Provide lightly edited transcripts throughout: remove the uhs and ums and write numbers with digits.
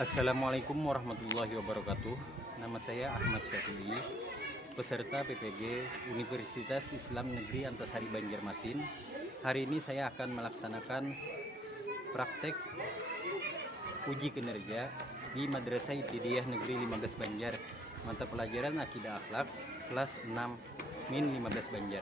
Assalamualaikum warahmatullahi wabarakatuh. Nama saya Ahmad Syafi'i, peserta PPG Universitas Islam Negeri Antasari Banjarmasin. Hari ini saya akan melaksanakan praktek uji kinerja di Madrasah Ibtidaiyah Negeri 15 Banjar, mata pelajaran Akidah Akhlak kelas 6-15 Banjar.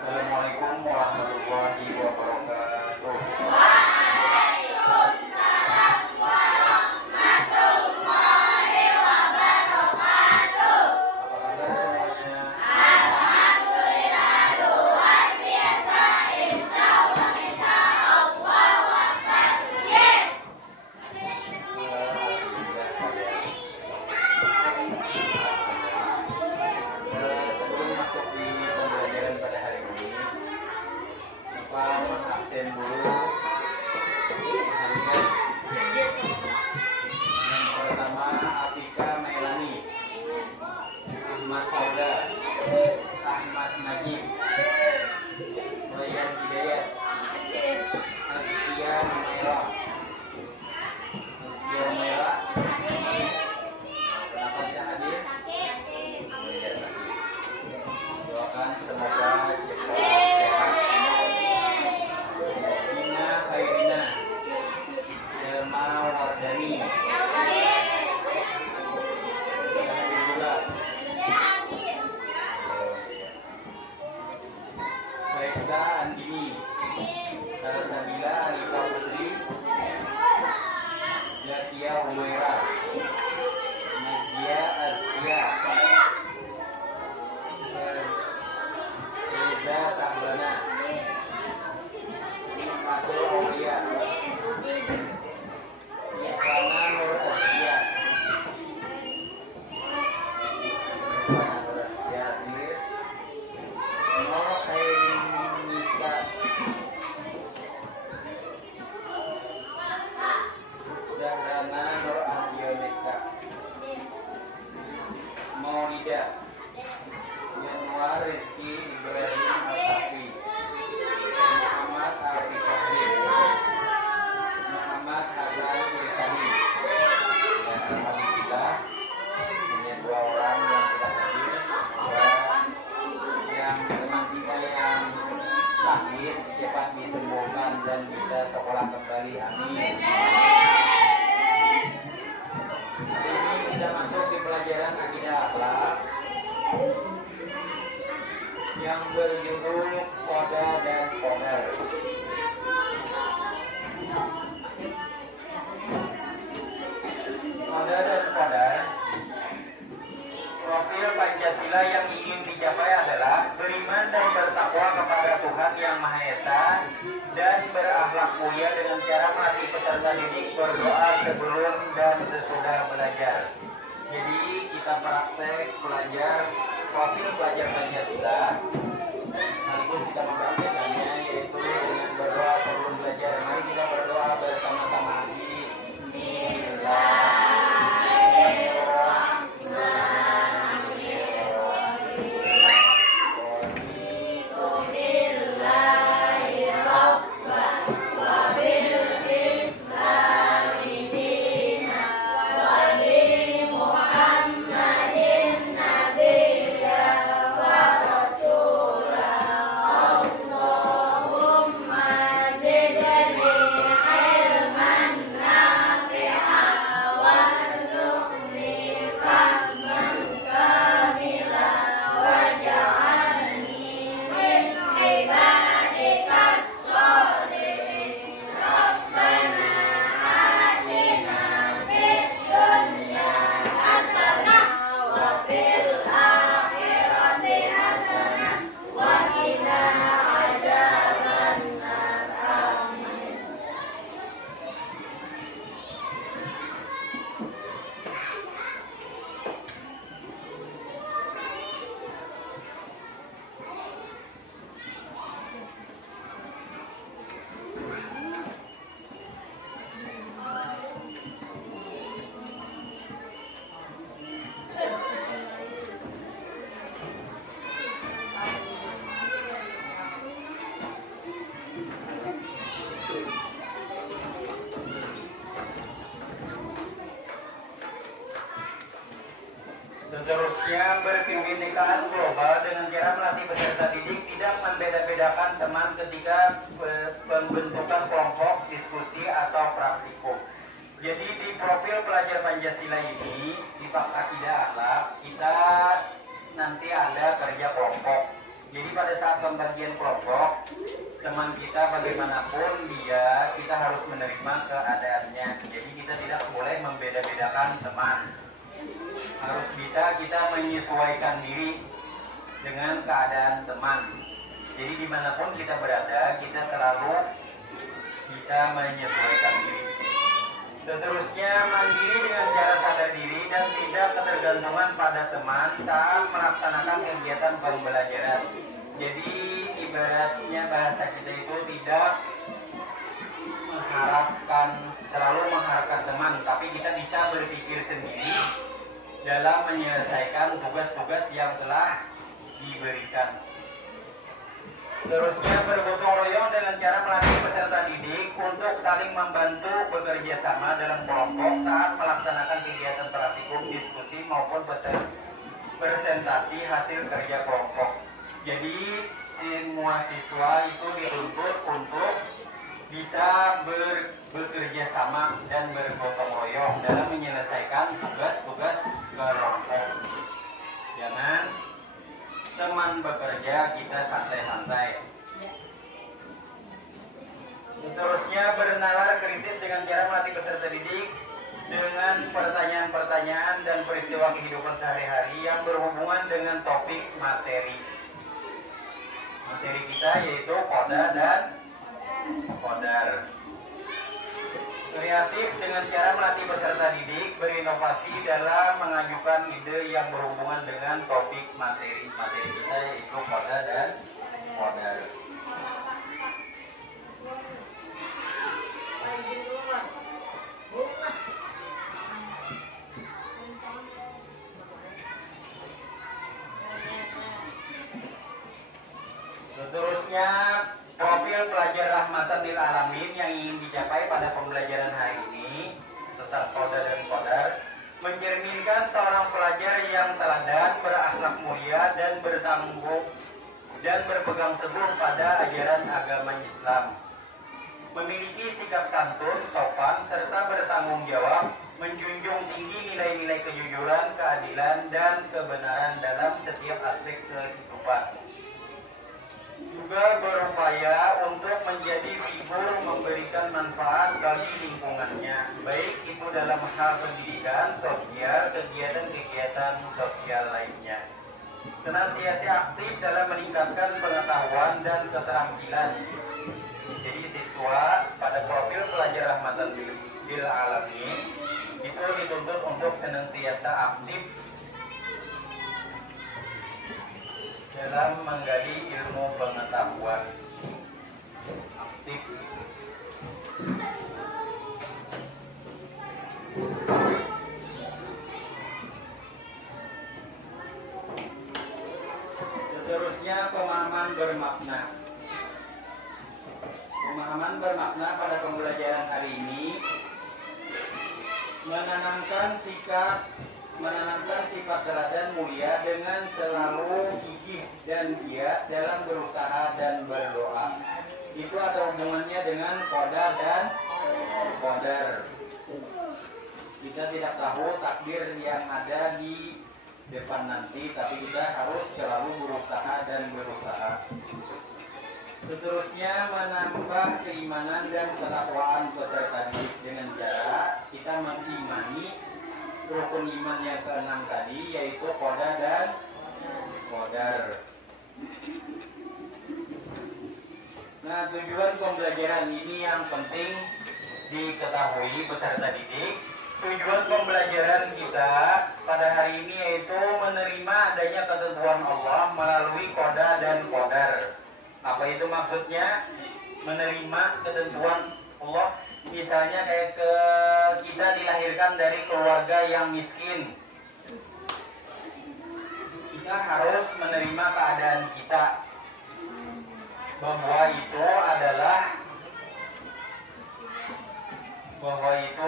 Assalamualaikum warahmatullahi wabarakatuh. Waalaikumsalam warahmatullahi wabarakatuh. Apa kabar semuanya? Alhamdulillah luar biasa. Insya Allah Akbar. Yes. Sebelum masuk di pembelajaran pada hari ini, Bapak mengabsen dulu kalian. Yang pertama Atika Melani, Ahmad Auda, Ahmad Najib, Rayyan Hidayat, Astia Merah. Kenapa tidak hadir? Doakan semoga cepat sehat. Nina Khairina, Jelma Wardani, Raisa Andini, Salsabila Alifah Pusri, Jatia Humaira, Nadia Azkia, Reza Sablana, Nikmatul Aulia, Ivana Nur Azkia, Nur Khairin Nisa, Zahrana Nur Andioneka, Maulida, Januar Rizky Ibrahim Al-Safi, Muhammad Arif Fahri, Muhammad Hasan Irsani. Dan alhamdulillah ini dua orang yang tidak hadir, yang teman-teman yang sakit cepat disembuhkan dan bisa sekolah kembali, amin. Hari ini kita masuk di pelajaran Akidah Akhlak yang berjudul Koda dan Qadar. Koda dan Qadar, profil Pancasila yang ingin dicapai adalah beriman dan bertakwa kepada Tuhan Yang Maha Esa dan berakhlak mulia dengan cara melatih peserta didik berdoa sebelum dan sesudah belajar. Jadi kita praktek belajar profil pelajar Pancasila, sekaligus kita mempraktekannya yaitu dengan berdoa sebelum belajar. Mari kita berdoa bersama-sama. Muhammadin nabiyya wa kebinekaan global dengan cara melatih peserta didik tidak membeda-bedakan teman ketika pembentukan kelompok, diskusi, atau praktikum. Jadi di profil pelajar Pancasila ini, di bab akidah akhlak, kita nanti ada kerja kelompok. Jadi pada saat pembagian kelompok, teman kita bagaimanapun dia, kita harus menerima keadaannya. Jadi kita tidak boleh membeda-bedakan teman. Harus bisa kita menyesuaikan diri dengan keadaan teman. Jadi dimanapun kita berada, kita selalu bisa menyesuaikan diri. Seterusnya, mandiri dengan cara sadar diri dan tidak ketergantungan pada teman saat melaksanakan kegiatan pembelajaran. Jadi ibaratnya bahasa kita itu tidak selalu mengharapkan teman, tapi kita bisa berpikir sendiri dalam menyelesaikan tugas-tugas yang telah diberikan. Terusnya, bergotong royong dengan cara melatih peserta didik untuk saling membantu bekerja sama dalam kelompok saat melaksanakan kegiatan praktikum, diskusi maupun presentasi hasil kerja kelompok. Jadi semua siswa itu dituntut untuk bisa bekerja sama dan bergotong royong dalam menyelesaikan tugas-tugas kelompok. Jangan teman bekerja kita santai-santai. Seterusnya, bernalar kritis dengan cara melatih peserta didik dengan pertanyaan-pertanyaan dan peristiwa kehidupan sehari-hari yang berhubungan dengan topik materi. Materi kita yaitu koda dan kodar. Kreatif dengan cara melatih peserta didik berinovasi dalam mengajukan ide yang berhubungan dengan topik materi. Materi kita yaitu koda dan kodar. Seterusnya, profil pelajar rahmatan lil alamin yang ingin dicapai pada pembelajaran hari ini tentang koda dan kodar mencerminkan seorang pelajar yang teladan, berakhlak mulia dan bertanggung dan berpegang teguh pada ajaran agama Islam, memiliki sikap santun, sopan, serta bertanggung jawab, menjunjung tinggi nilai-nilai kejujuran, keadilan, dan kebenaran dalam setiap aspek kehidupan. Juga berupaya untuk menjadi figur memberikan manfaat bagi lingkungannya, baik itu dalam hal pendidikan, sosial, kegiatan-kegiatan sosial lainnya. Senantiasa aktif dalam meningkatkan pengetahuan dan keterampilan. Jadi siswa pada profil pelajar rahmatan lil alamin itu dituntut untuk senantiasa aktif dalam menggali ilmu pengetahuan. Aktif. Seterusnya, pemahaman bermakna. Pemahaman bermakna pada pembelajaran hari ini menanamkan sifat teladan mulia dengan selalu gigih dan giat dalam berusaha dan berdoa. Itu ada hubungannya dengan koda dan kodar. Kita tidak tahu takdir yang ada di depan nanti, tapi kita harus selalu berusaha dan berusaha. Seterusnya, menambah keimanan dan ketakwaan peserta didik dengan cara kita mengimani rukun iman yang keenam tadi, yaitu koda dan kodar. Nah, tujuan pembelajaran ini yang penting diketahui peserta didik. Tujuan pembelajaran kita pada hari ini yaitu menerima adanya ketentuan Allah melalui koda dan kodar. Apa itu maksudnya? Menerima ketentuan Allah. Misalnya kayak kita dilahirkan dari keluarga yang miskin, kita harus menerima keadaan kita, bahwa itu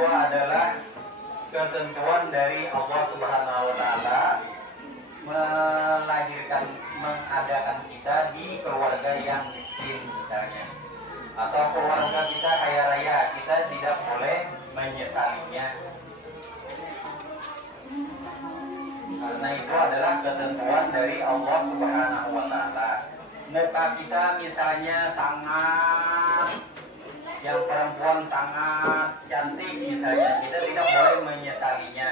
adalah ketentuan dari Allah Subhanahu wa Ta'ala, melahirkan, mengadakan kita di keluarga yang miskin misalnya, atau keluarga kita kaya raya, kita tidak boleh menyesalinya, karena itu adalah ketentuan dari Allah Subhanahu wa Ta'ala. Muka kita misalnya sangat, yang perempuan sangat cantik misalnya, kita tidak boleh menyesalinya,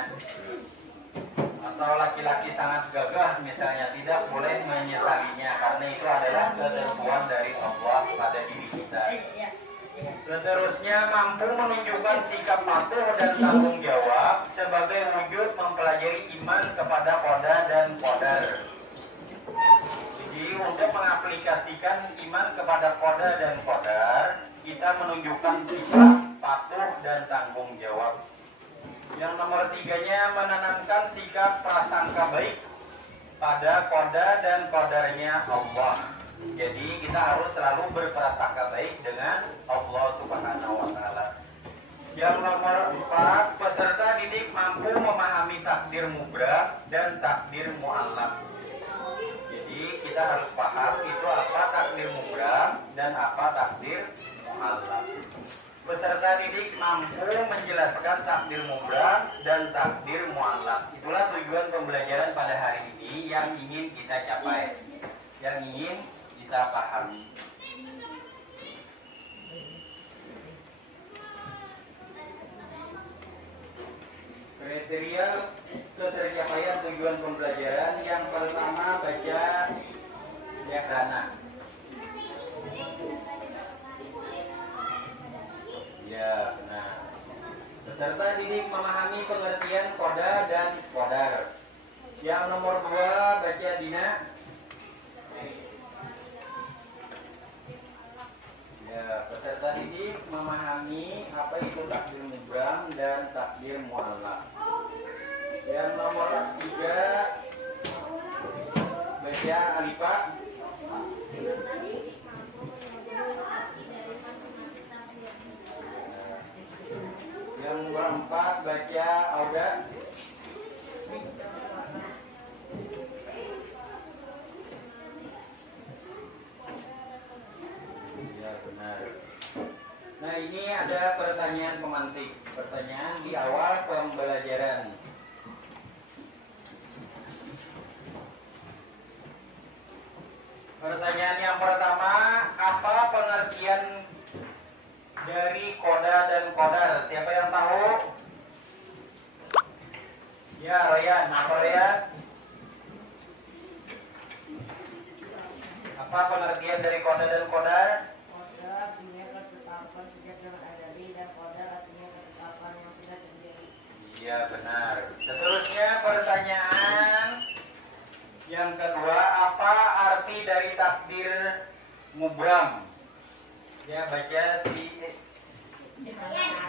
atau laki-laki sangat gagah misalnya, tidak boleh menyesalinya, karena itu adalah ketentuan dari Allah pada diri kita. Seterusnya, mampu menunjukkan sikap patuh dan tanggung jawab sebagai wujud mempelajari iman kepada qada dan qadar. Jadi untuk mengaplikasikan iman kepada qada dan qadar, kita menunjukkan sikap patuh dan tanggung jawab. Yang nomor 3-nya, menanamkan sikap prasangka baik pada qada dan qadarnya Allah. Jadi kita harus selalu berprasangka baik dengan Allah Subhanahu wa Ta'ala. Yang nomor 4, peserta didik mampu memahami takdir mubram dan takdir mu'allaq. Jadi kita harus paham itu apa takdir mubram dan apa takdir mu'allaq. Peserta didik mampu menjelaskan takdir mubram dan takdir mu'allaq. Itulah tujuan pembelajaran pada hari ini yang ingin kita capai, yang ingin kita pahami. Kriteria ketercapaian tujuan pembelajaran yang pertama, baca Dhyana. Ya, benar. Peserta didik memahami pengertian qada dan qadar. Yang nomor 2, baca Dina. Ya, peserta didik memahami apa itu takdir mubram dan takdir mu'allaq. Yang nomor 3, baca Alifah. Yang nomor 4, baca Auda. Ya, benar. Nah, ini ada pertanyaan pemantik. Pertanyaan di awal pembelajaran. Pertanyaan yang pertama, apa pengertian dari qada dan qadar? Siapa yang tahu? Ya, Ryan. Apa Ryan? Apa pengertian dari qada dan qadar? Qada artinya ketetapan sejak zaman azali dan qadar artinya ketetapan yang sudah terjadi. Iya, benar. Seterusnya pertanyaan yang kedua, apa arti dari takdir mubram? Ya, baca si,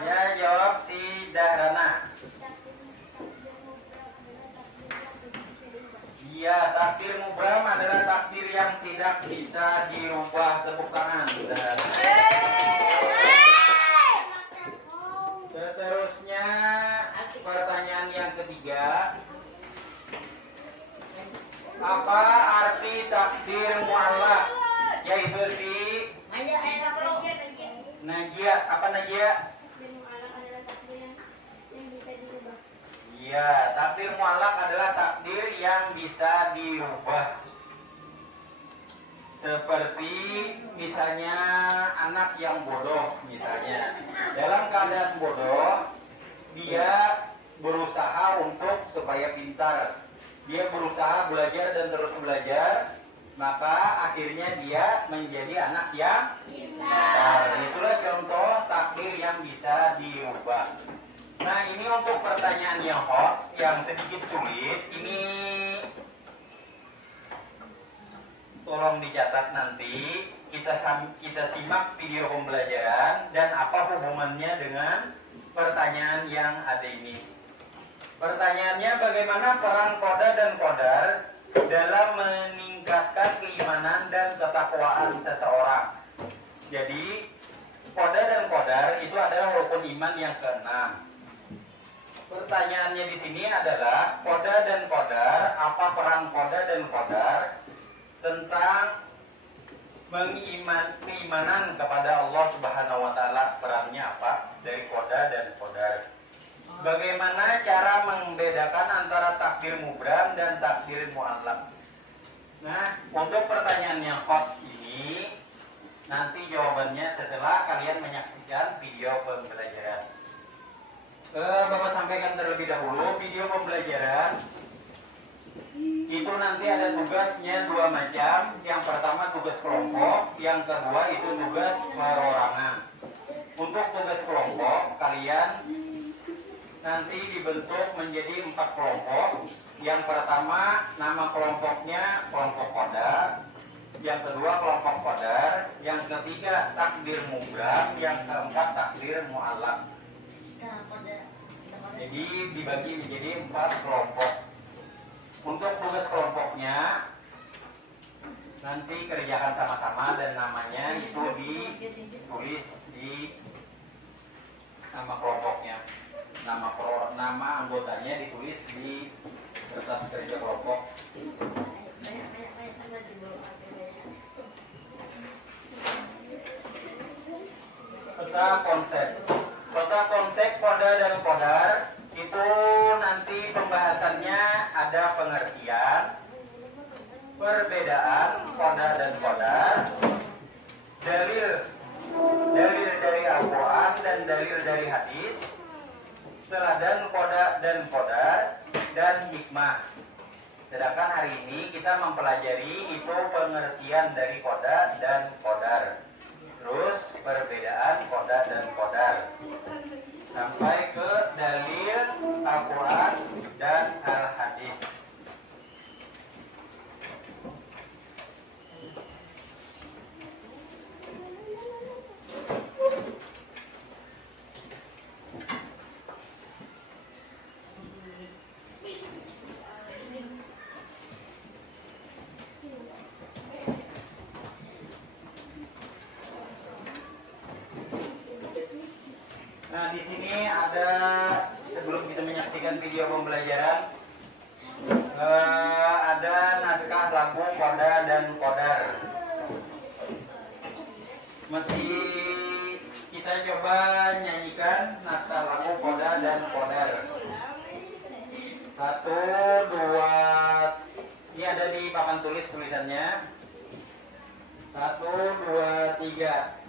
ya jawab si Zahrana. Iya, takdir mubram adalah takdir yang tidak bisa dirubah. Tepuk tangan. Seterusnya pertanyaan yang ketiga, apa arti takdir mu'allaq? Yaitu si Najia. Apa Najia? Iya, takdir mu'allaq adalah takdir yang bisa dirubah. Seperti misalnya anak yang bodoh misalnya. Dalam keadaan bodoh, dia berusaha untuk supaya pintar. Dia berusaha belajar dan terus belajar, maka akhirnya dia menjadi anak yang pintar. Itulah contoh takdir yang bisa dirubah. Nah, ini untuk pertanyaan yang hot, yang sedikit sulit. Ini tolong dicatat nanti. Kita simak video pembelajaran dan apa hubungannya dengan pertanyaan yang ada ini. Pertanyaannya, bagaimana peran qada dan qadar dalam meningkatkan keimanan dan ketakwaan seseorang? Jadi, qada dan qadar itu adalah rukun iman yang keenam. Pertanyaannya di sini adalah koda dan kodar, apa peran koda dan kodar tentang keimanan kepada Allah Subhanahu wa taala, perannya apa dari koda dan kodar. Bagaimana cara membedakan antara takdir mubram dan takdir mu'allaq? Nah, untuk pertanyaan yang hot ini nanti jawabannya setelah kalian menyaksikan video pembelajaran. Bapak sampaikan terlebih dahulu, video pembelajaran itu nanti ada tugasnya dua macam. Yang pertama tugas kelompok, yang kedua itu tugas perorangan. Untuk tugas kelompok, kalian nanti dibentuk menjadi 4 kelompok. Yang pertama nama kelompoknya kelompok kodar, yang kedua kelompok kodar, yang ketiga takdir mubram, yang keempat takdir mu'allaq. Jadi dibagi menjadi 4 kelompok. Untuk tugas kelompoknya nanti kerjakan sama-sama dan namanya itu ditulis di nama kelompoknya. Nama anggotanya ditulis di kertas kerja kelompok. Peta konsep koda dan kodar itu nanti pembahasannya ada pengertian, perbedaan koda dan kodar, dalil dari Al-Quran dan dalil dari hadis, teladan koda dan kodar, dan hikmah. Sedangkan hari ini kita mempelajari itu pengertian dari koda dan kodar, terus perbedaan koda dan kodar, sampai ke dalil Al-Quran dan Al-Hadis. Nah, di sini ada, sebelum kita menyaksikan video pembelajaran, ada naskah lagu koda dan kodar. Masih kita coba nyanyikan naskah lagu koda dan kodar. 1, 2, ini ada di papan tulis tulisannya. 1, 2, 3.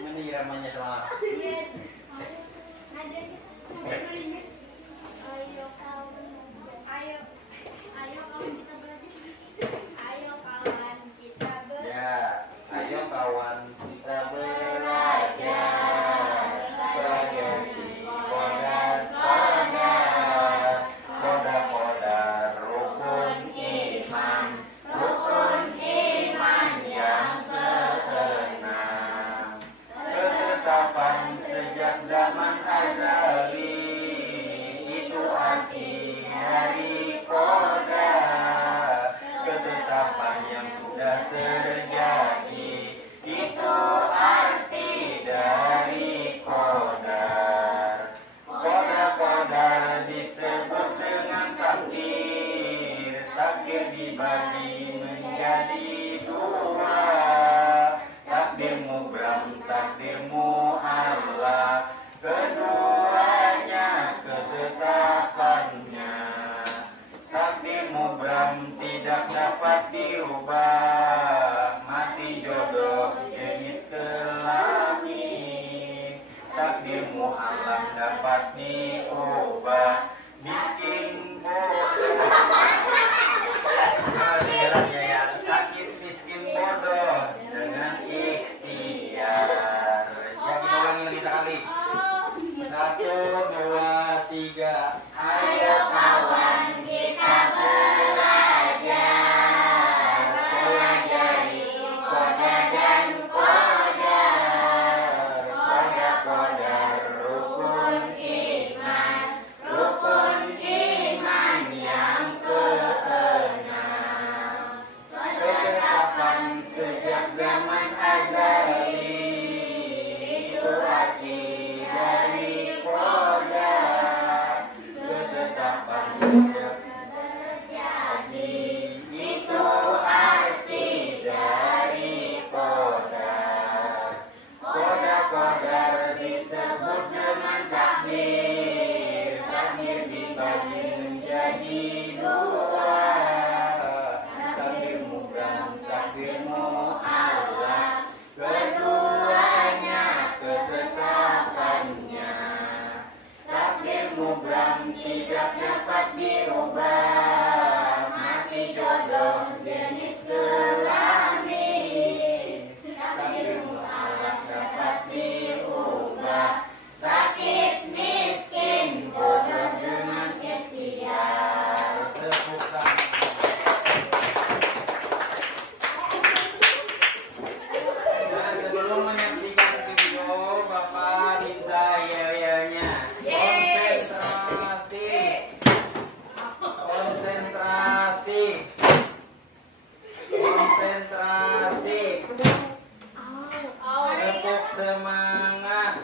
Ini iramanya sama. Ya, ayo kawan kita belajar, pelajari kodar kodar, kodar kodar rukun iman yang keenam. Ketetapan sejak zaman azali, itu arti dari kodar. Ketetapan yang sudah terjadi, itu arti dari kodar. Kodar-kodar disebut dengan takdir. Takdir dibagi menjadi 2. Takdir mubram, takdir mu'allaq. Keduanya ketetapannya. Takdir mubram tidak dapat dirubah. Mati jodoh jenis kelamin. Takdir mu'allaq dapat diubah. Miskin bodoh. Alirannya yang sakit miskin bodoh dengan ikhtiar. Ya, kita ulangi lagi sekali. 1, 2, 3. Ayo kawan kita belajar, pelajari koda dan kodar. Kodar-kodar rukun iman yang keenam. Ketetapan sejak zaman azali, terjadi. Itu arti dari qadar. Qadar disebut dengan takdir. Takdir dibagi menjadi dua. Takdir mubram, takdir mu'allaq. Keduanya ketetapannya. Takdir mubram tidak dapat dirubah. Mati jodoh jenis kelamin. Takdir mu'allaq dapat dirubah. Sakit miskin bodoh dengan ikhtiar. Tepuk tangan. Nah, sebelum menyaksikan video, Bapak minta yel-yelnya. Konsentrasi. Konsentrasi. Konsentrasi. Tepuk semangat.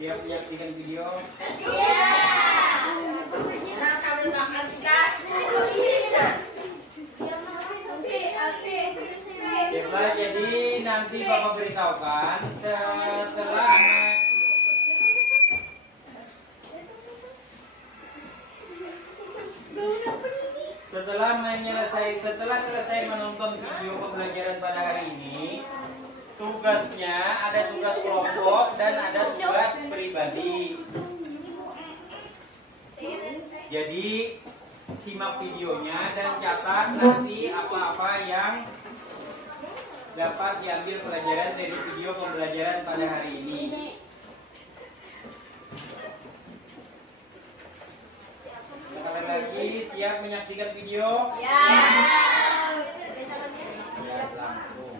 Siap menyaksikan video? Baiklah, jadi nanti Bapak beritahukan setelah selesai menonton video pembelajaran pada hari ini, tugasnya ada tugas kelompok dan ada tugas pribadi. Jadi simak videonya dan catat nanti apa-apa yang dapat diambil pelajaran dari video pembelajaran pada hari ini. Sekali lagi, siap menyaksikan video? Ya. Siap langsung.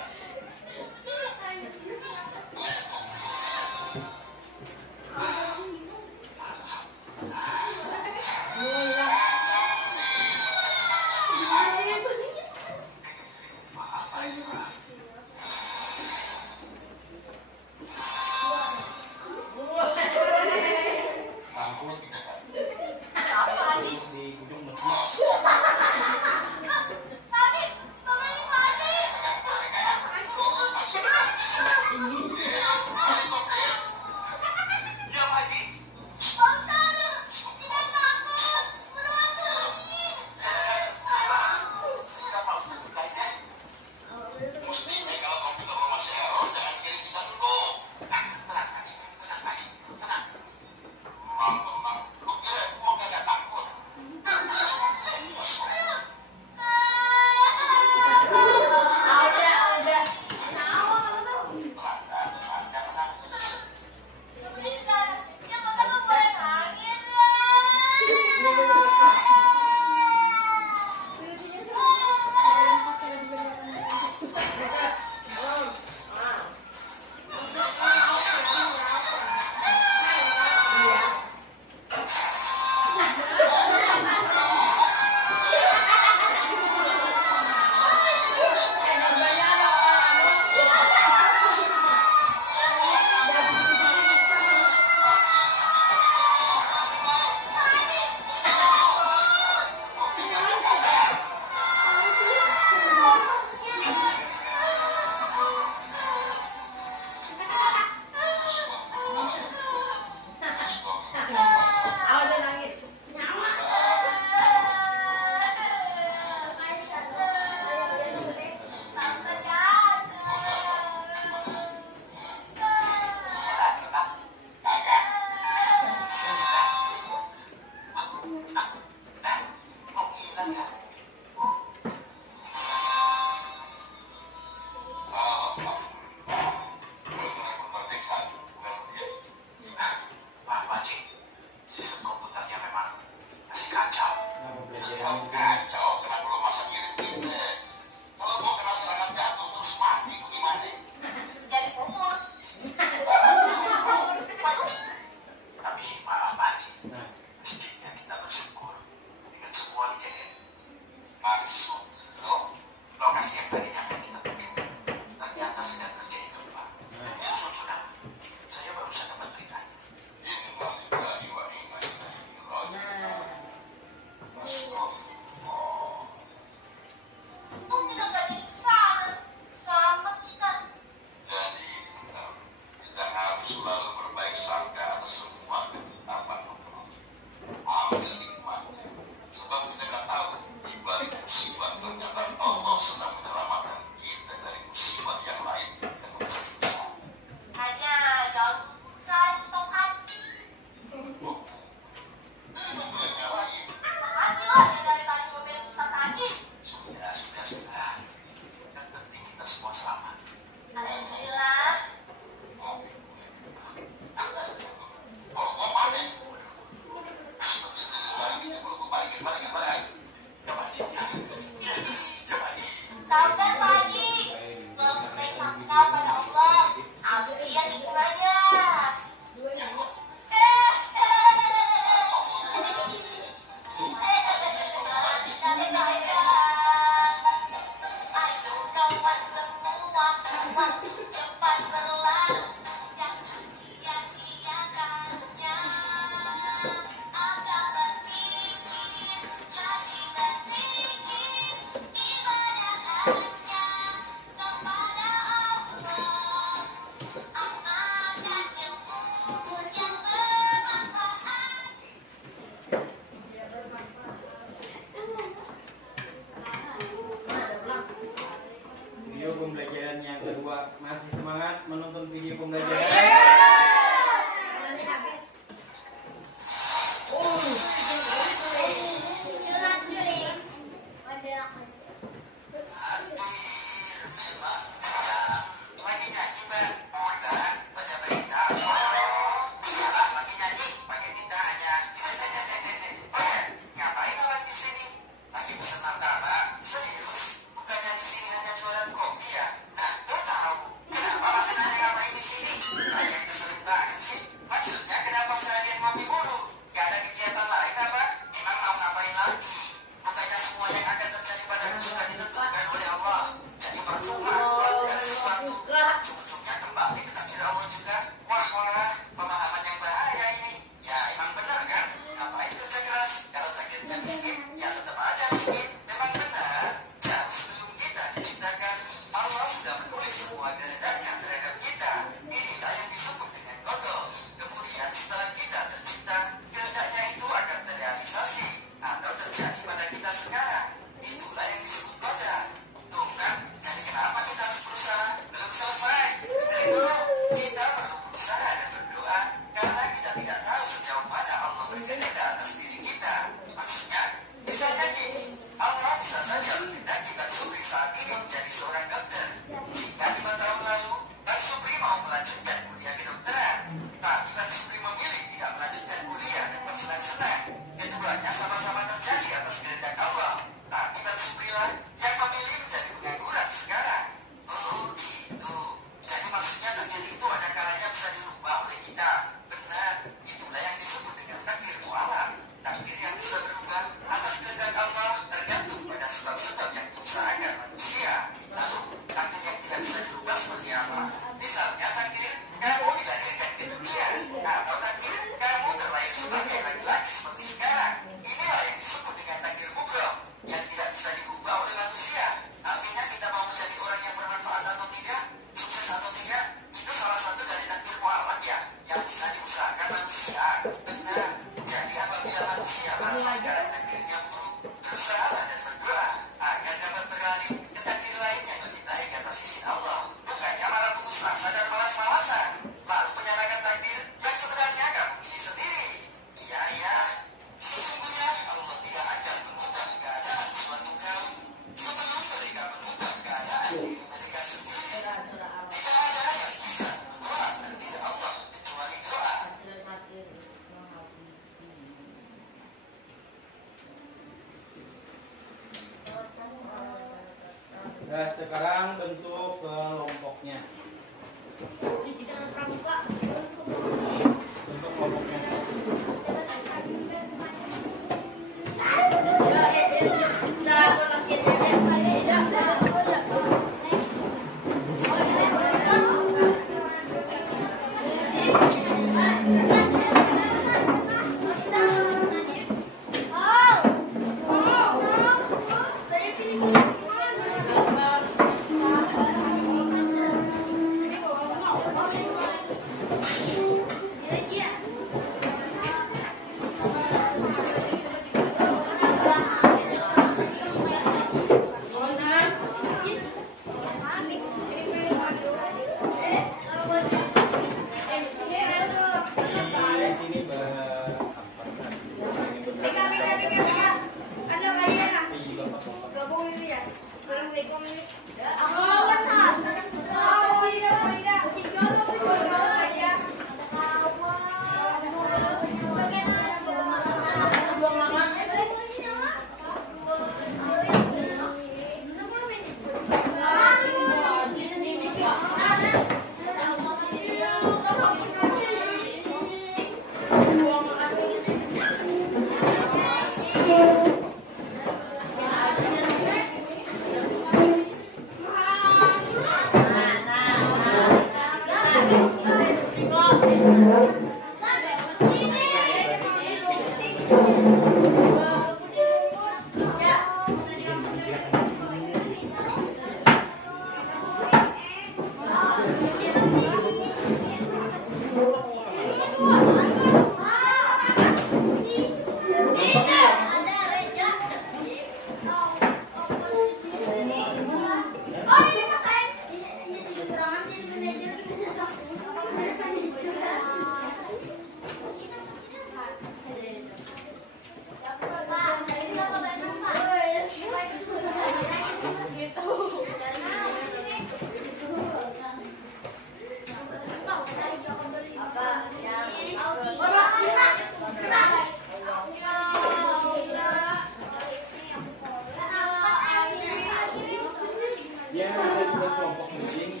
Ya, ada tugas kelompok meeting,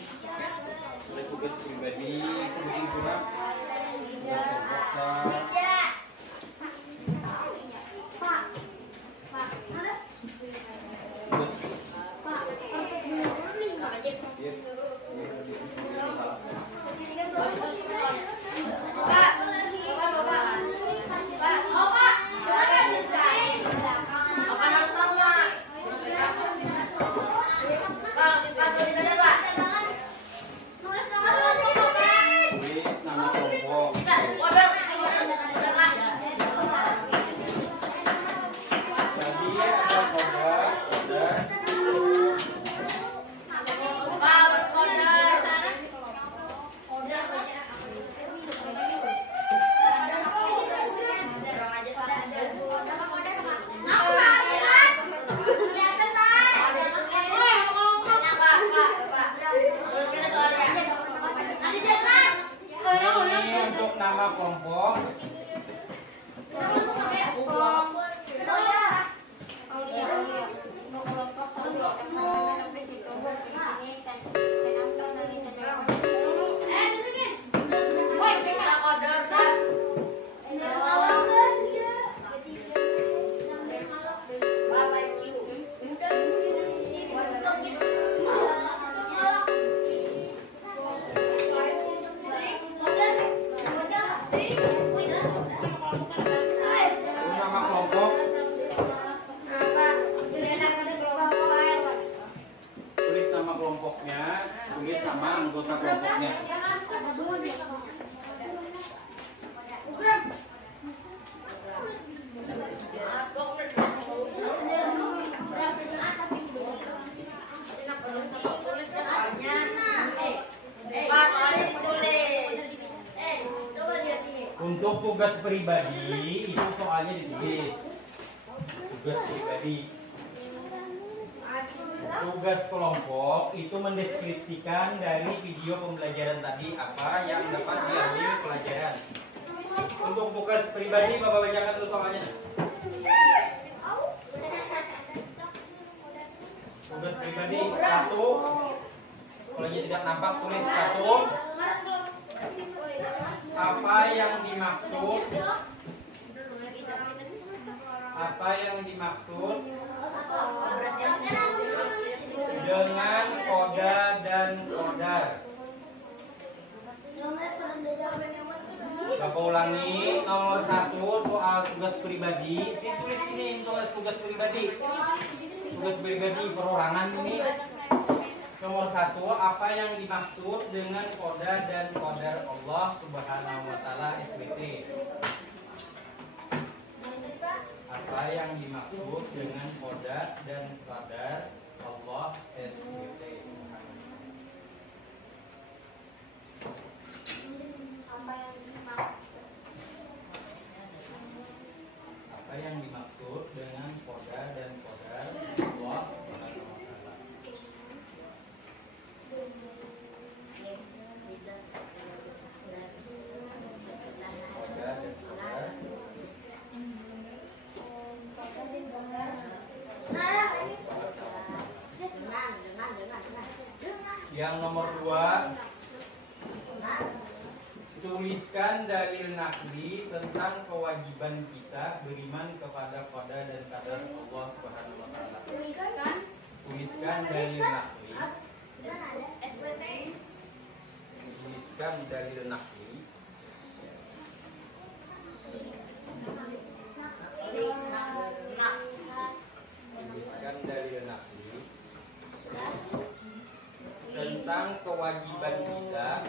ada tugas pribadi, sebutin pula tugas kelompok. Nama kelompok tulis nama anggota kelompoknya. Untuk tugas pribadi itu soalnya ditulis. Tugas pribadi. Tugas kelompok itu mendeskripsikan dari video pembelajaran tadi apa yang dapat diambil pelajaran. Untuk tugas pribadi, Bapak bacakan dulu soalnya. Tugas pribadi 1. Kalau tidak nampak tulis 1. Apa yang dimaksud? Apa yang dimaksud dengan koda dan kodar? Bapak ulangi, nomor 1 soal tugas pribadi. Tulis ini tugas pribadi. Tugas pribadi perorangan ini. Nomor 1, apa yang dimaksud dengan koda dan kodar Allah Subhanahu wa Ta'ala SWT? Apa yang dimaksud dengan koda dan kodar Allah SWT? Apa yang dimaksud dengan koda dan kodar Allah Subhanahu wa Ta'ala? Yang nomor 2, tuliskan dalil nakli tentang kewajiban kita beriman kepada qada dan qadar Allah Subhanahu wa taala. Tuliskan dalil nakli. Tuliskan dalil nakli. Tuliskan dalil nakli tentang kewajiban kita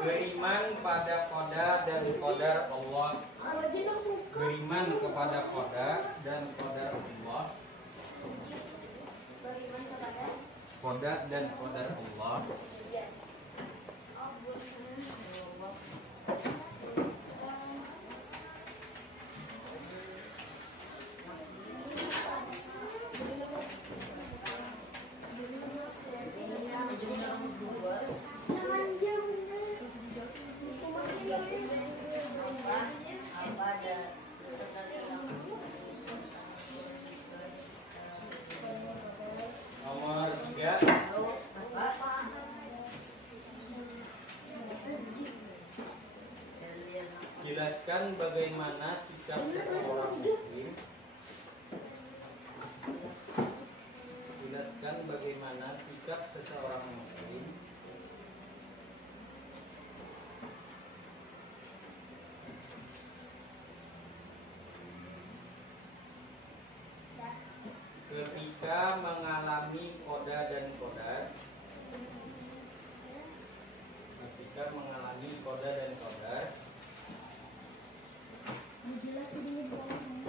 beriman pada qada dan qadar Allah. Beriman kepada qada dan qadar Allah. Qada dan qadar Allah. Nomor 3, jelaskan bagaimana sikap seorang muslim. Jelaskan bagaimana sikap seseorang muslim ketika mengalami qada dan qadar. Ketika mengalami qada dan qadar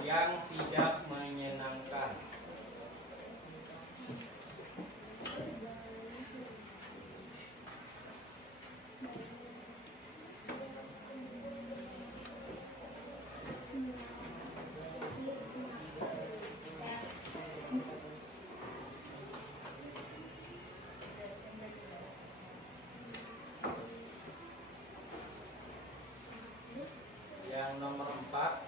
yang tidak menyenangkan. Yang nomor 4,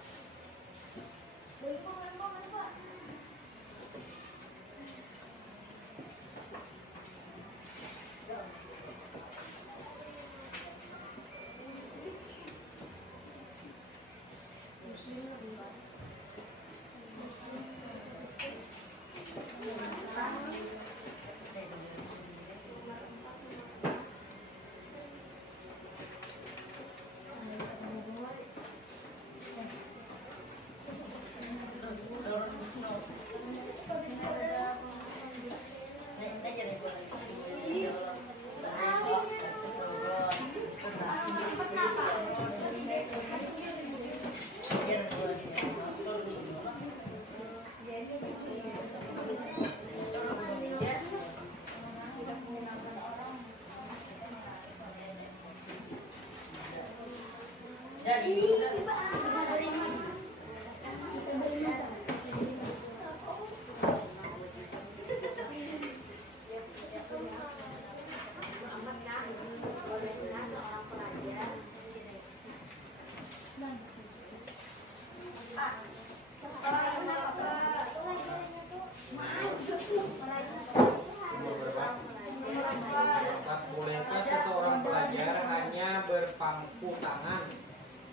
bolehkah seseorang pelajar hanya berpangku tangan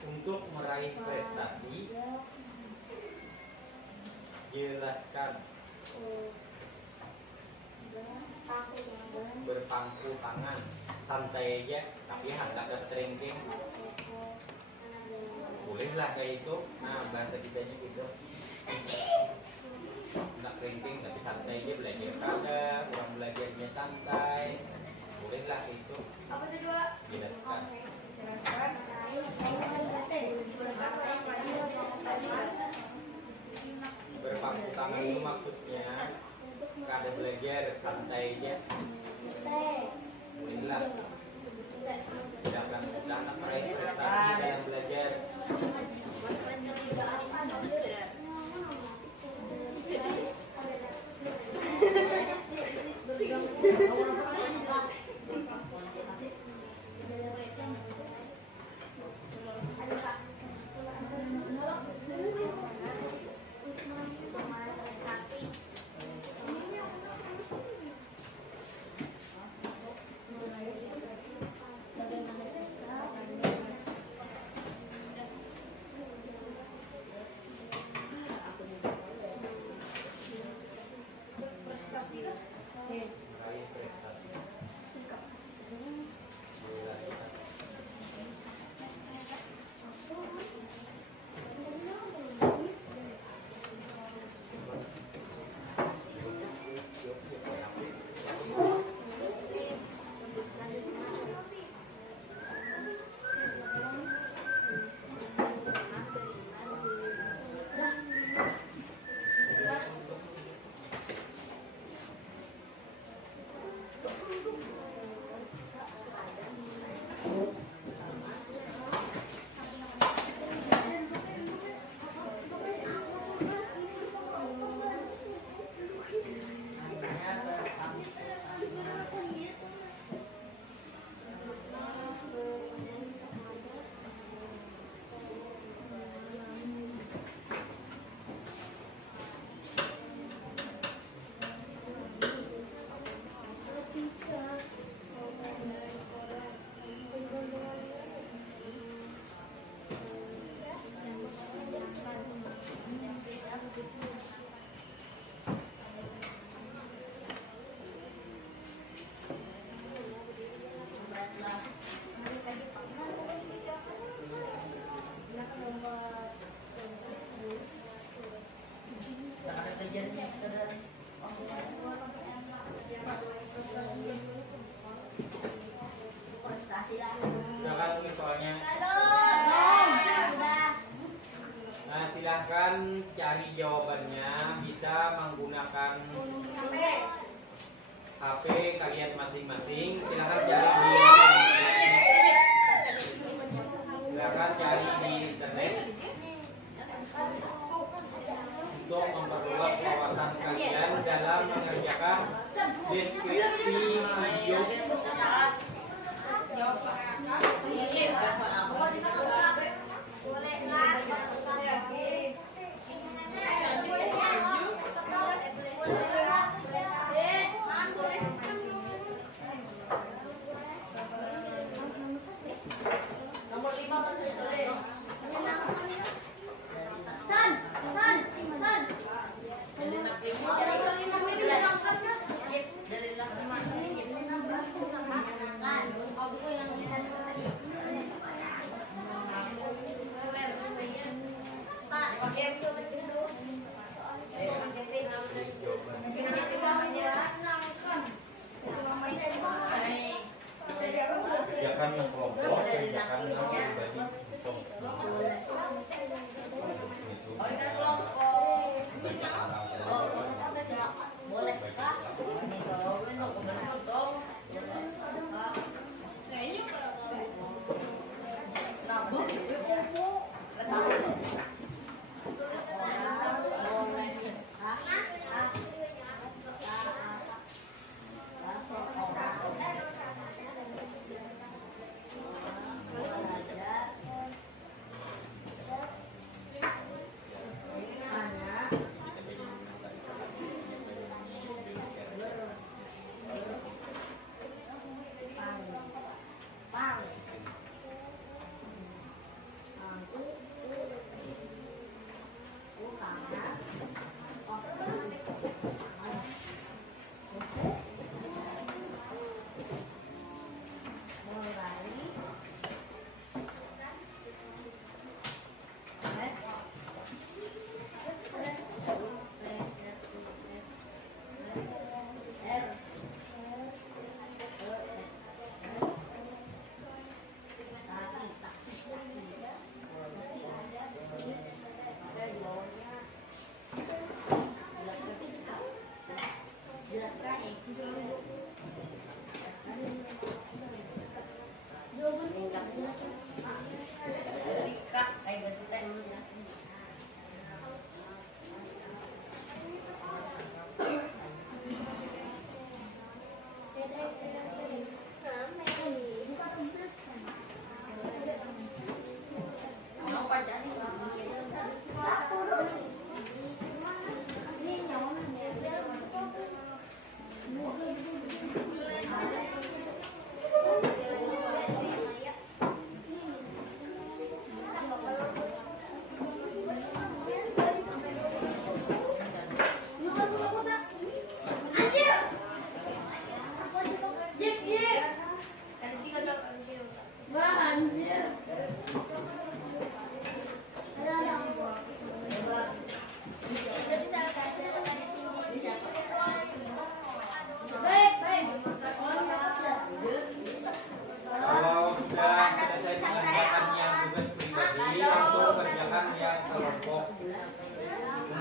untuk meraih prestasi? Jelaskan. Berpangku tangan, santai aja, tapi hendak ada ranking. Bolehlah kayak itu. Nah, bahasa kitanya gitu. Hendak ranking tapi santai aja, belajar kagak, orang belajarnya santai. Bolehlah kayak itu. Apa itu dua? Jelaskan. Berpangku tangan itu maksudnya kada belajar santai aja. Bolehlah. Sedangkan anak meraih prestasi dalam belajar. silahkan cari jawabannya, bisa menggunakan HP kalian masing-masing. Silahkan cari di internet untuk memperluas wawasan kalian dalam mengerjakan deskripsi video. Kerjakan yang kelompok, kerjakan yang pribadi.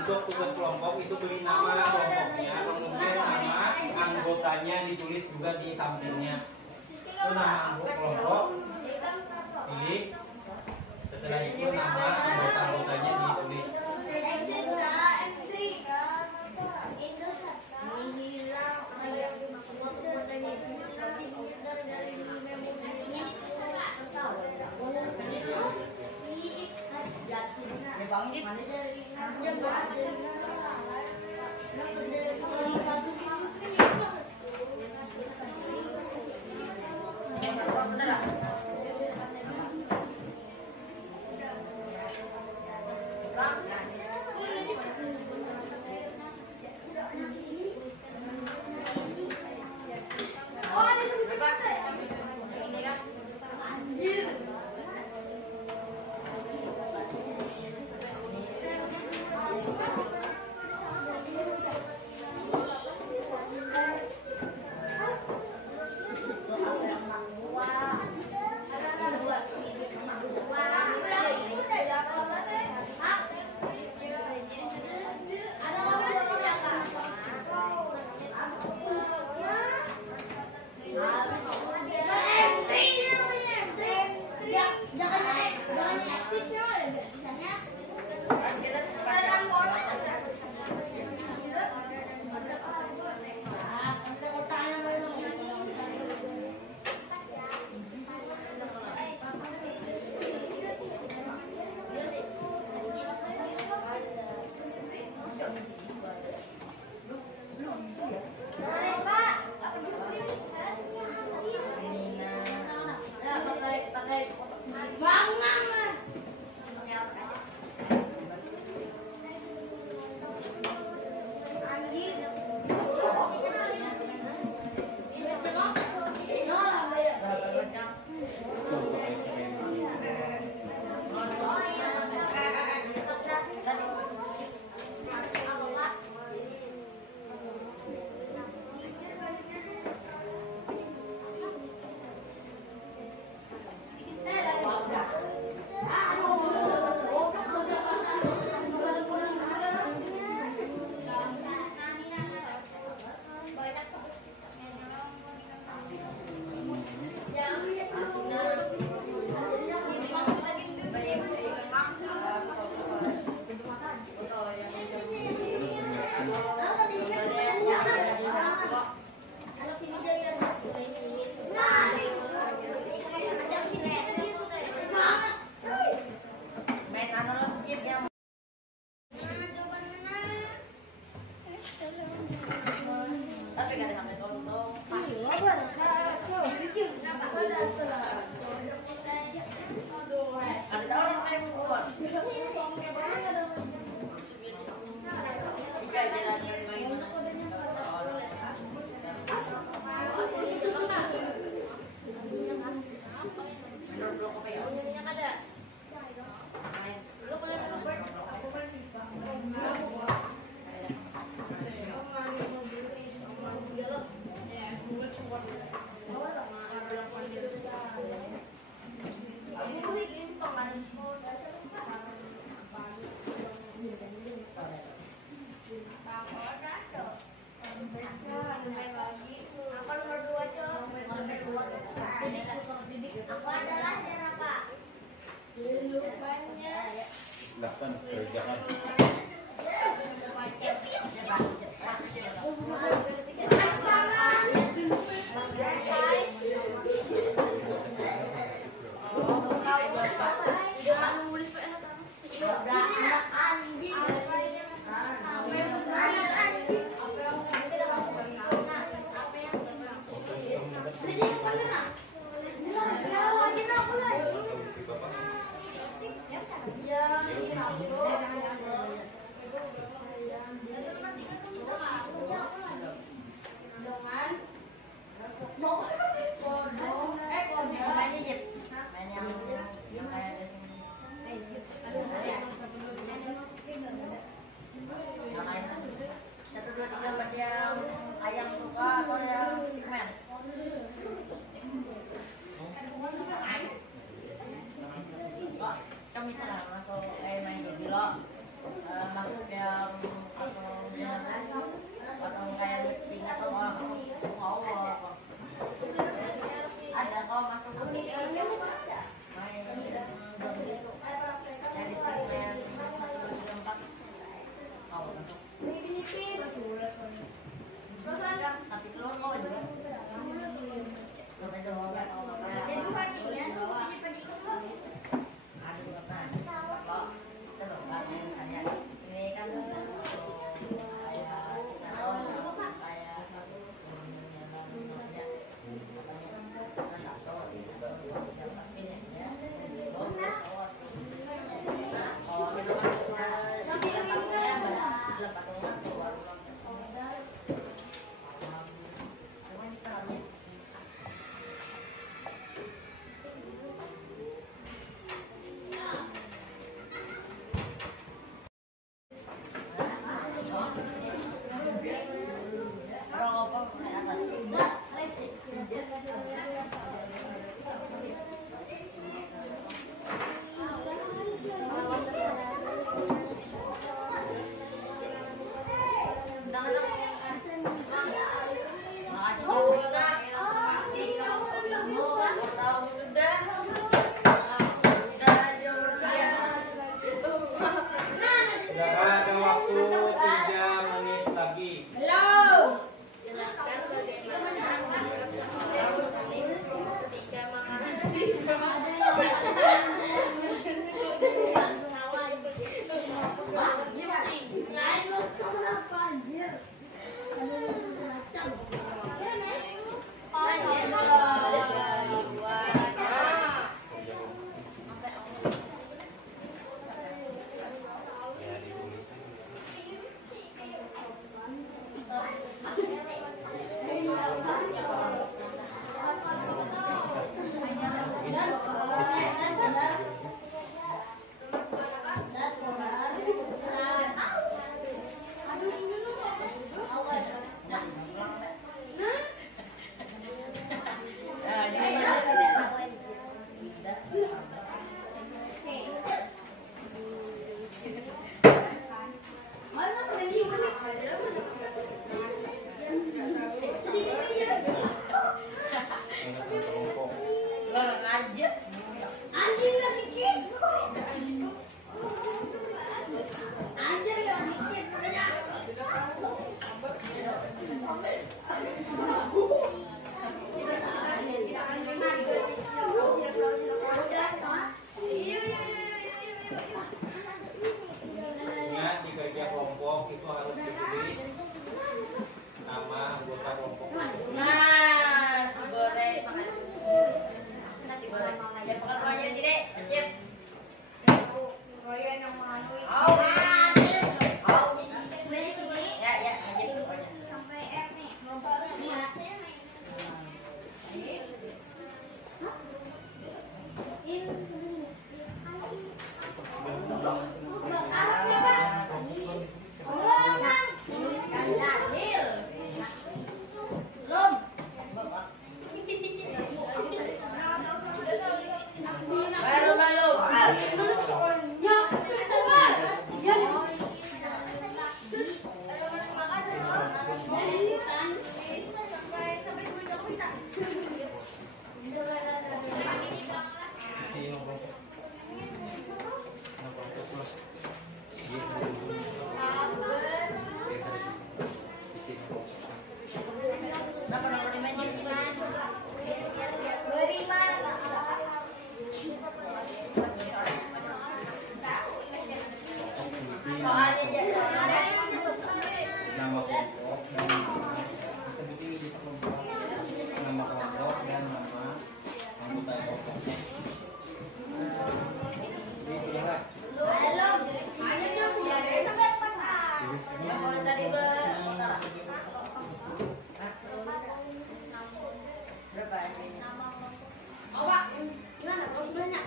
Untuk tugas kelompok itu beri nama kelompoknya, kemudian nama anggotanya ditulis juga di sampingnya. Itu nama kelompok, pilih. Setelah itu nama anggotanya ditulis. Silahkan kerjakan. Ya, Larang aja. Anjing gak dikit. Anjir gak dikit. Ingat, di kerja kelompok itu harus ditulis nama anggota kelompok. Nah, nasi goreng. Nasi goreng. Ya makan aja sih, Dek. Cep. Au. Au. Ya, ya, aja dulu pokoknya. Sampai R nih. Malu, malu. Kenapa nomor 5 aja? Soalnya Nama kelompok dan sebutin di kelompok, nama kelompok dan nama anggota kelompoknya. Lihat. yang mulai dari berapa? Berapa ini? Oh, Pak. Gimana? Mau banyak?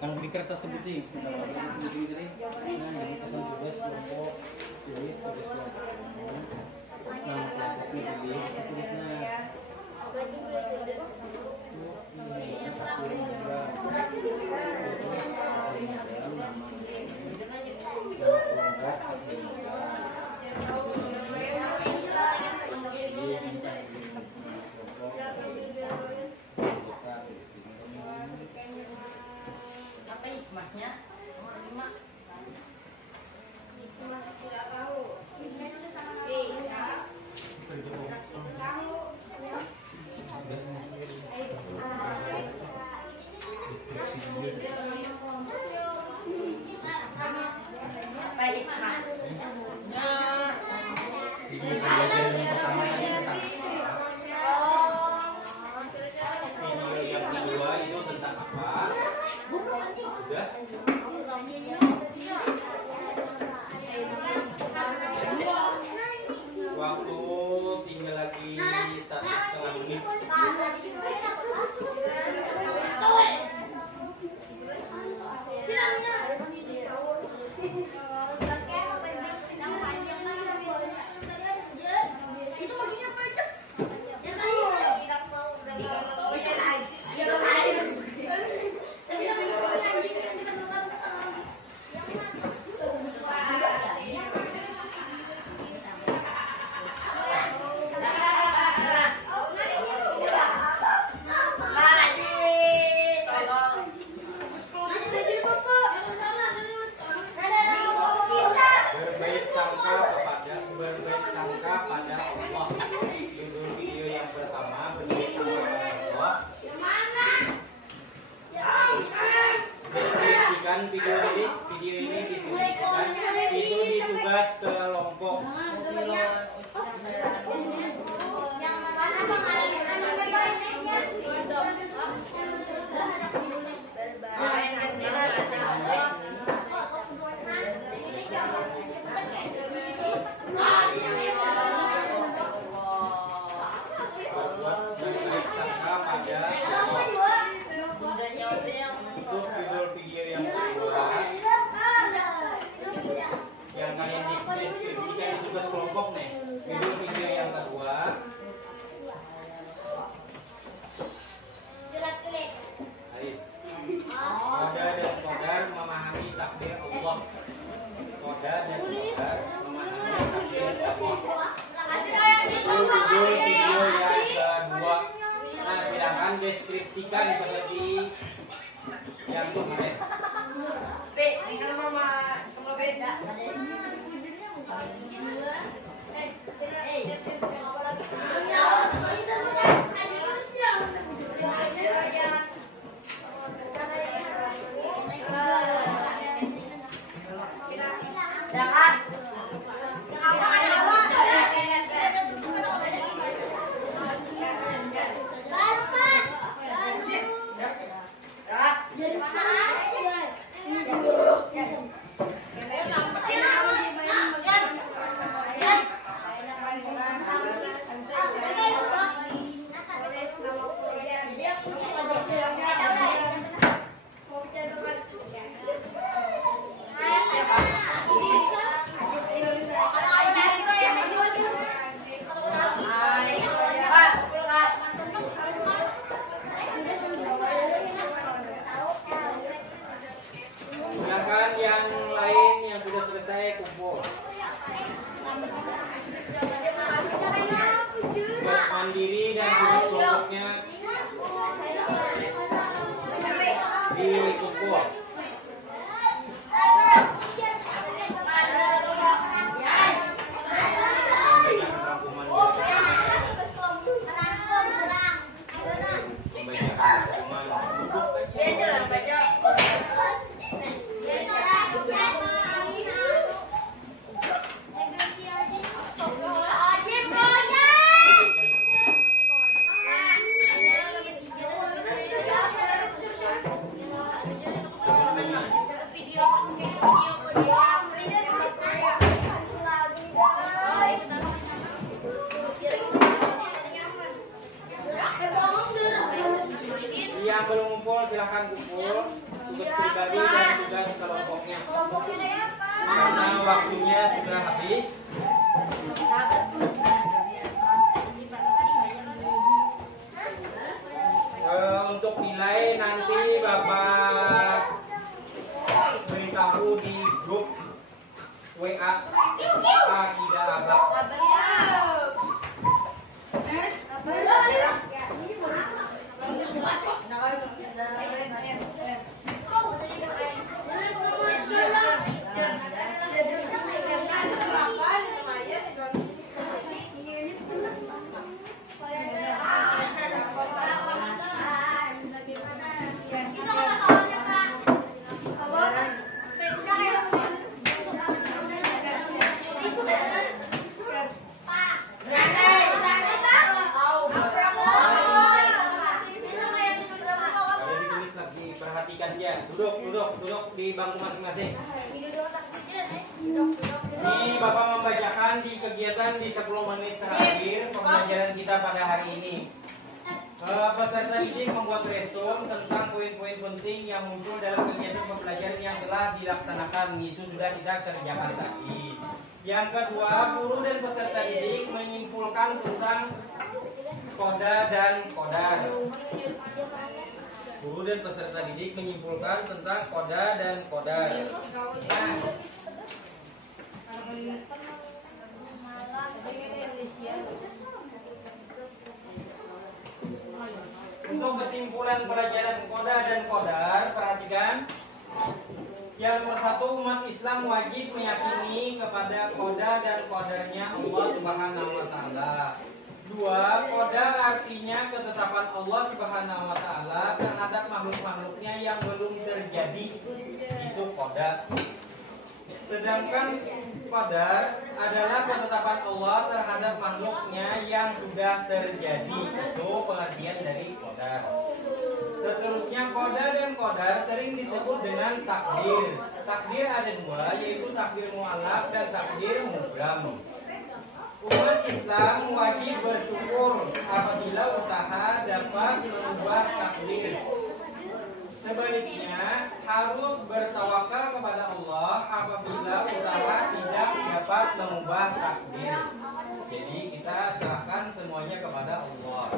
Kan di kertas sebutin. Sebutin tadi. Nah, ini pasang tugas kelompok. Tulis tugas kelompok. Nama kelompoknya pilih. Tulisnya. Apa hikmahnya? Nomor 5. Apa hikmahnya? Video yang kedua itu tentang apa? Udah. Waktu tinggal lagi 1,5 menit. Itu baginya apa itu? Yang tadi. Tapi yang anjing kita keluar. Berbaik sangka pada Allah. Judul video yang pertama, berbaik sangka pada Allah. Deskripsikan video ini deskripsikan itu di tugas kelompok. Yang mana Berbaik sangka pada Allah. Untuk judul video yang kedua, yang kalian deskripsikan di tugas kelompok nih. Judul video yang kedua. Baik. Saudara dan saudara memahami takdir Allah. Saudara dan saudara memahami pastikan seperti yang kemarin. Dengan mama kamu beda. Silakan yang lain yang sudah selesai kumpul. Mandiri dan duduk kelompoknya dikumpul. Yang belum kumpul silahkan kumpul. Tugas pribadi dan tugas kelompoknya. Karena waktunya sudah habis. Untuk nilai nanti Bapak beritahu di grup WA Akidah Abak. Perhatikan dia, duduk di bangku masing-masing. Ini Bapak membacakan di kegiatan di 10 menit terakhir pembelajaran kita pada hari ini. Peserta didik membuat resume tentang poin-poin penting yang muncul dalam kegiatan pembelajaran yang telah dilaksanakan. Itu sudah kita kerjakan tadi. Yang kedua, guru dan peserta didik menyimpulkan tentang koda dan kodar. Guru dan peserta didik menyimpulkan tentang koda dan kodar. Nah, untuk kesimpulan pelajaran koda dan kodar, perhatikan. Yang nomor 1, umat Islam wajib meyakini kepada koda dan kodarnya Allah Subhanahu wa Ta'ala. 2, koda artinya ketetapan Allah Subhanahu wa Ta'ala terhadap makhluk-makhluknya yang belum terjadi. Itu koda. Sedangkan qadar adalah ketetapan Allah terhadap makhluknya yang sudah terjadi. Itu pengertian dari qadar. Seterusnya qada dan qadar sering disebut dengan takdir. Takdir ada 2, yaitu takdir mu'allaq dan takdir mubram. Umat Islam wajib bersyukur apabila usaha dapat mengubah takdir. Sebaliknya, harus bertawakal kepada Allah apabila usaha tidak dapat mengubah takdir. Jadi kita serahkan semuanya kepada Allah.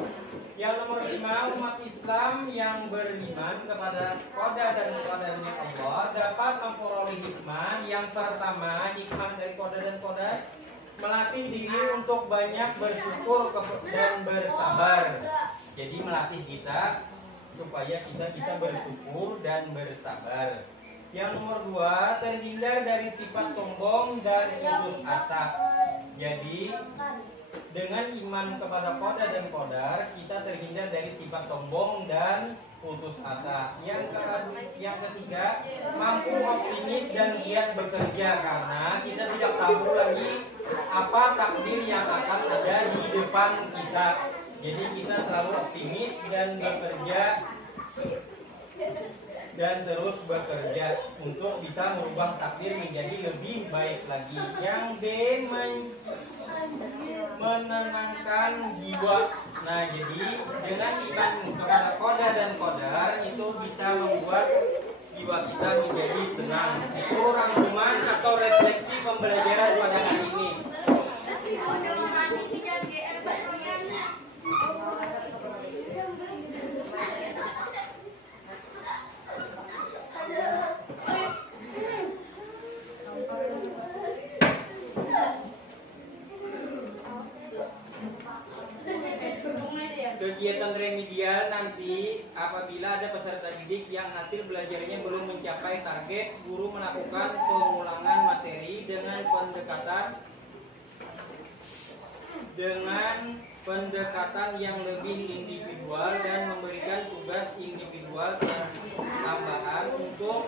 Yang nomor 5, umat Islam yang beriman kepada qada dan qadarnya Allah dapat memperoleh hikmah. Yang pertama, hikmah dari qada dan qadar melatih diri untuk banyak bersyukur dan bersabar. Jadi melatih kita supaya kita bisa bersyukur dan bersabar. Yang nomor 2, terhindar dari sifat sombong dan putus asa. Jadi dengan iman kepada qada dan qadar, kita terhindar dari sifat sombong dan putus asa. Yang ketiga, mampu optimis dan giat bekerja, karena kita tidak tahu lagi apa takdir yang akan ada di depan kita. Jadi kita selalu optimis dan bekerja dan terus bekerja untuk bisa merubah takdir menjadi lebih baik lagi. Yang D, menenangkan jiwa. Nah, jadi dengan iman kepada qada dan qadar itu bisa membuat jiwa kita menjadi tenang. Itu rangkuman atau refleksi pembelajaran pada hari ini. Kegiatan remedial nanti apabila ada peserta didik yang hasil belajarnya belum mencapai target, guru melakukan pengulangan materi dengan pendekatan yang lebih individual dan memberikan tugas individual tambahan untuk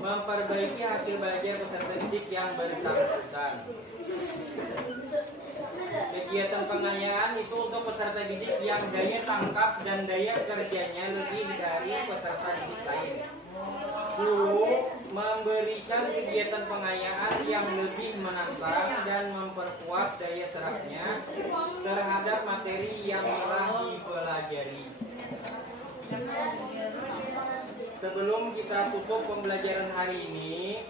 memperbaiki hasil belajar peserta didik yang bersangkutan. Kegiatan pengayaan itu untuk peserta didik yang daya tangkap dan daya kerjanya lebih dari peserta didik lain. Guru memberikan kegiatan pengayaan yang lebih menantang dan memperkuat daya serapnya terhadap materi yang telah dipelajari. Sebelum kita tutup pembelajaran hari ini,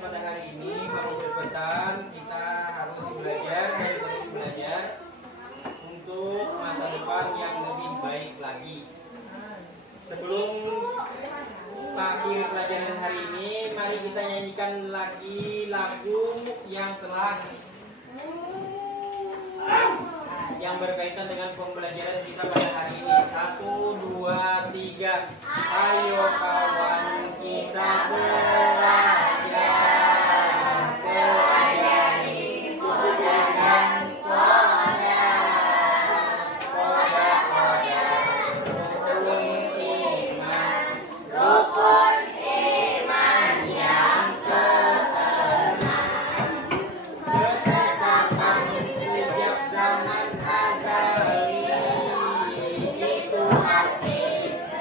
pada hari ini kami berpesan kita harus belajar dan terus belajar untuk masa depan yang lebih baik lagi. Sebelum akhir pelajaran hari ini, mari kita nyanyikan lagi lagu yang berkaitan dengan pembelajaran kita pada hari ini. 1, 2, 3. Ayo kawan kita belajar.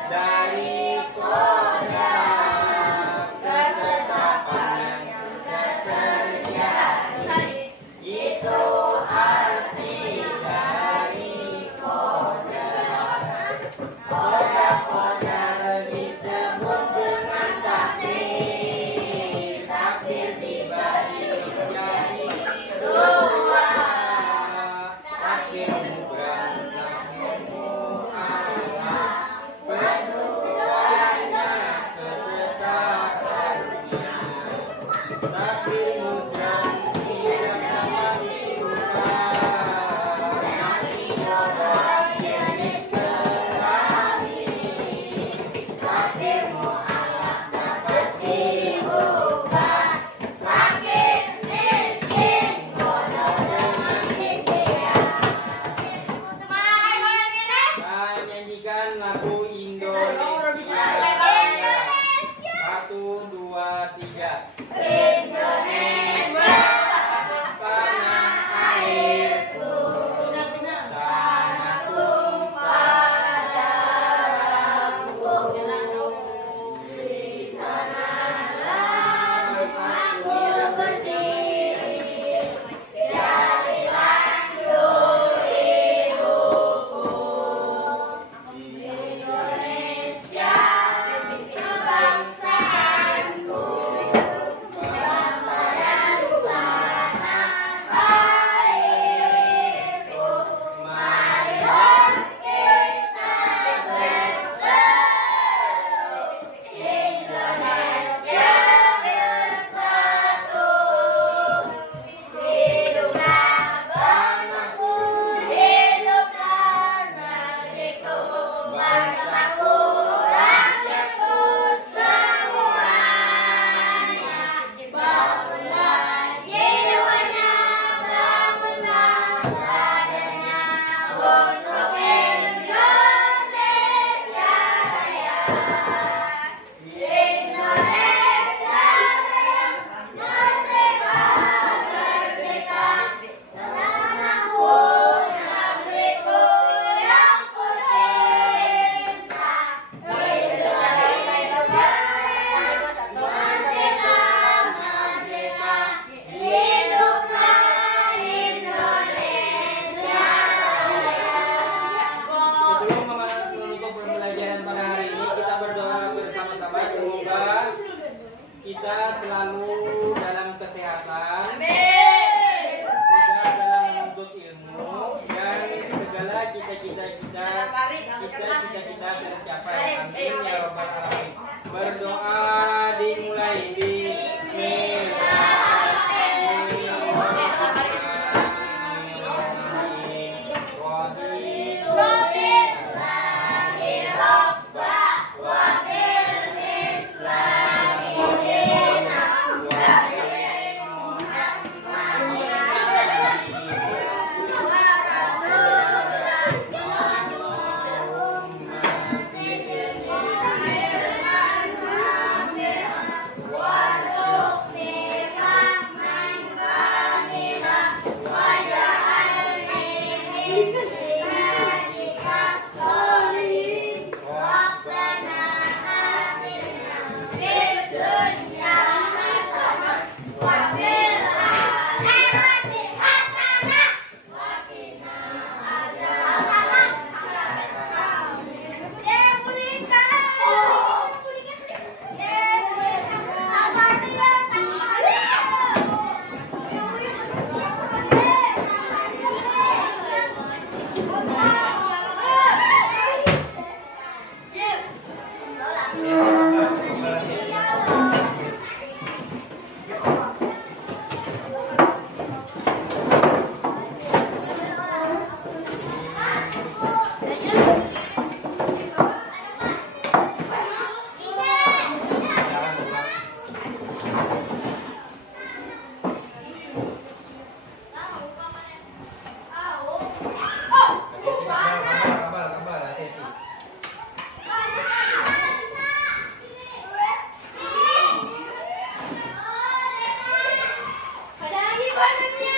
Dari gimana nih